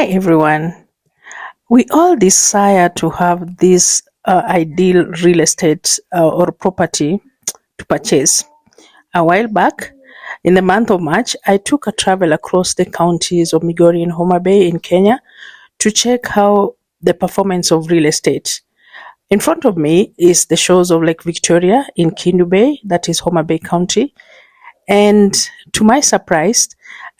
Hi everyone. We all desire to have this ideal real estate or property to purchase. A while back, in the month of March, I took a travel across the counties of Migori and Homa Bay in Kenya to check how the performance of real estate. In front of me is the shores of Lake Victoria in Kindu Bay, that is Homa Bay County, and to my surprise,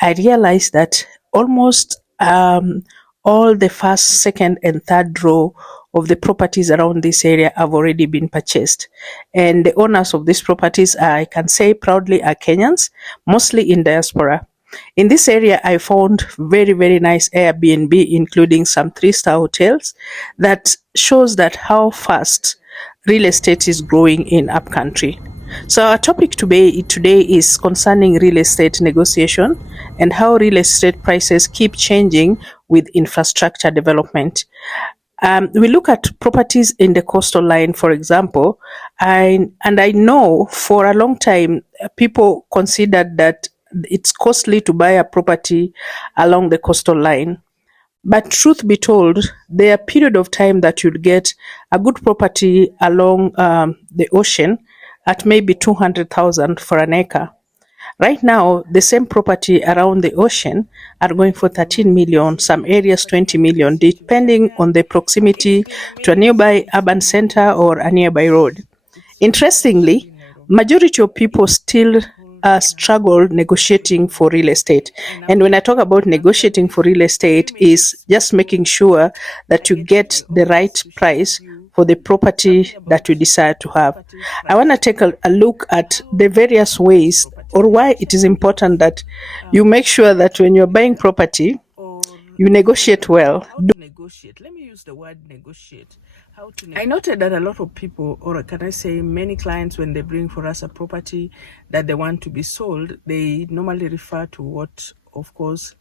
I realized that almost all the first, second, and third row of the properties around this area have already been purchased. And the owners of these properties, I can say proudly, are Kenyans, mostly in diaspora. In this area, I found very, very nice Airbnb, including some three-star hotels that shows that how fast real estate is growing in upcountry. So our topic today is concerning real estate negotiation and how real estate prices keep changing with infrastructure development. We look at properties in the coastal line, for example, and I know for a long time people considered that it's costly to buy a property along the coastal line. But truth be told, there are period of time that you'd get a good property along the ocean at maybe 200,000 for an acre. Right now, the same property around the ocean are going for 13 million, some areas 20 million, depending on the proximity to a nearby urban center or a nearby road. Interestingly, majority of people still struggle negotiating for real estate. And when I talk about negotiating for real estate, is just making sure that you get the right price for the property that you decide to have. I want to take a look at the various ways or why it is important that you make sure that when you're buying property, you negotiate well. Negotiate. Let me use the word negotiate. I noted that a lot of people, or can I say many clients, when they bring for us a property that they want to be sold, they normally refer to what, of course,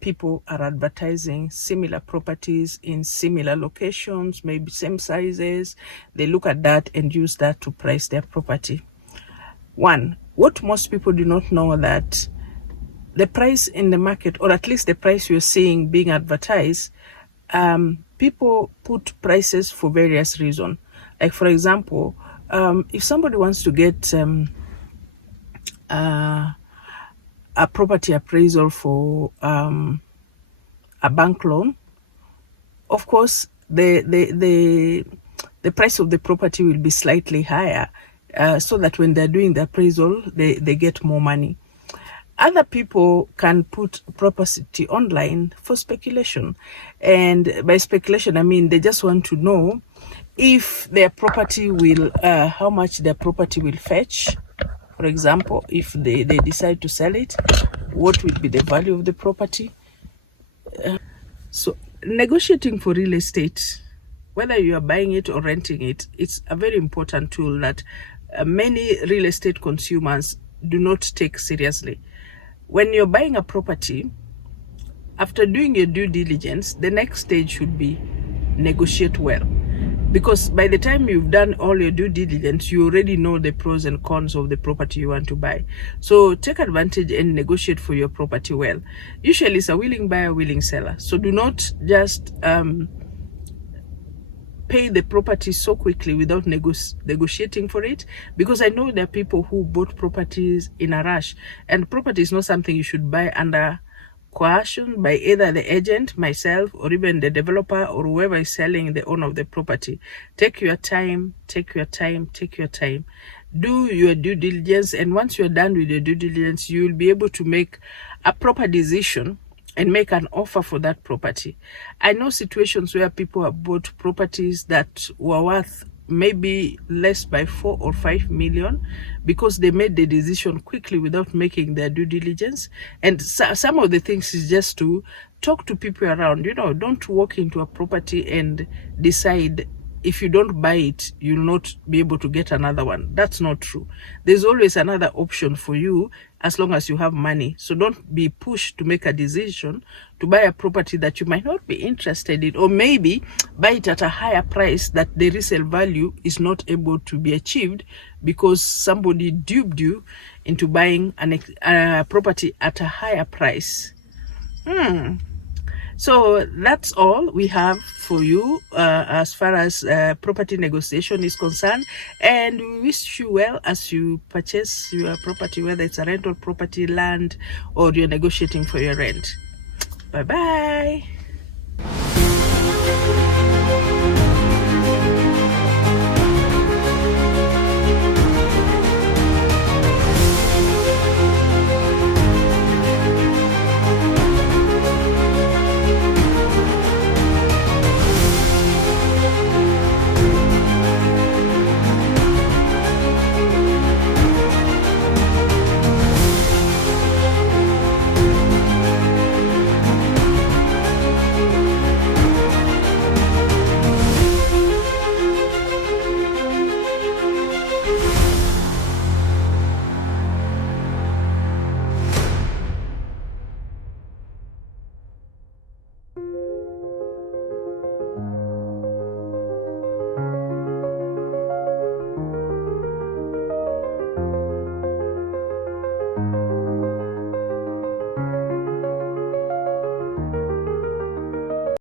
people are advertising similar properties in similar locations, maybe same sizes. They look at that and use that to price their property. One, what most people do not know that the price in the market, or at least the price you're seeing being advertised, people put prices for various reasons. Like, for example, if somebody wants to get a property appraisal for a bank loan, of course, the price of the property will be slightly higher, so that when they're doing the appraisal, they get more money. Other people can put property online for speculation. And by speculation, I mean they just want to know if their property will, how much their property will fetch. For example, if they decide to sell it, what will be the value of the property? So negotiating for real estate, whether you are buying it or renting it, it's a very important tool that many real estate consumers do not take seriously. When you're buying a property, after doing your due diligence, the next stage should be negotiate well. Because by the time you've done all your due diligence, you already know the pros and cons of the property you want to buy. So take advantage and negotiate for your property well. Usually it's a willing buyer, willing seller. So do not just pay the property so quickly without negotiating for it, because I know there are people who bought properties in a rush, and property is not something you should buy under coercion by either the agent, myself, or even the developer or whoever is selling, the owner of the property. Take your time, take your time, take your time. Do your due diligence, and once you're done with your due diligence, you will be able to make a proper decision and make an offer for that property. I know situations where people have bought properties that were worth maybe less by 4 or 5 million because they made the decision quickly without making their due diligence. And some of the things is just to talk to people around. Don't walk into a property and decide if you don't buy it, you'll not be able to get another one. That's not true. There's always another option for you as long as you have money. So don't be pushed to make a decision to buy a property that you might not be interested in, or maybe buy it at a higher price that the resale value is not able to be achieved because somebody duped you into buying a property at a higher price. So that's all we have for you as far as property negotiation is concerned, and we wish you well as you purchase your property, whether it's a rental property, land, or you're negotiating for your rent. Bye bye.